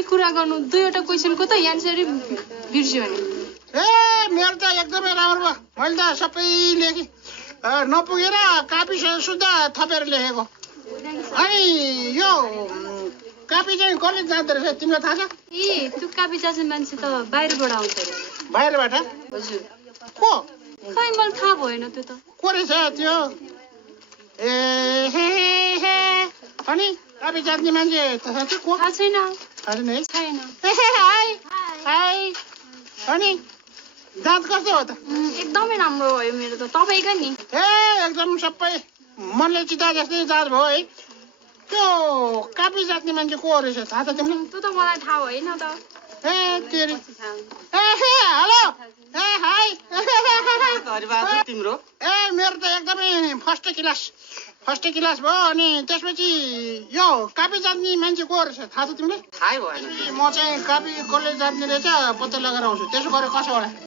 केही कुरा गर्नु दुईवटा क्वेसनको त एन्सरै बिर्स्यो नि ए मेरो त एकदमै राम्रो भयो मैले त सबै लेखेँ नपुगेर कापी सुधा थपेर लेखेको अनि यो कापी चाहिँ कसले जाँदो रहेछ तिमीलाई थाहा छ ए त्यो कापी जाने मान्छे त बाहिरबाट आउँछ अरे बाहिरबाट हजुर को खै मलाई थाहा भएन त्यो त को रहेछ त्यो ए हे हे अनि कापी जान्ने मान्छे थाहा छ को थाहा छैन छैन है छैन हाई हाई अनि जाँच कस्तो हो त एकदमै राम्रो भयो मेरो त तपाईँको नि ए एकदम सबै मनले चिता जस्तै जाँच भयो है त्यो कापी जात्ने मान्छे को रहेछ थाहा छ तिमीलाई त्यो त मलाई थाहा भएन त ए तेरी ए हे हेलो ए हाई तिम्रो ए मेरो त एकदमै फर्स्ट क्लास भयो अनि त्यसपछि यो कापी जान्ने मान्छे को रहेछ थाहा छ तिमीलाई थाहै भएन म चाहिँ कापी कसले जान्ने रहेछ पत्ता लगाएर आउँछु त्यसो गरेर कसो होला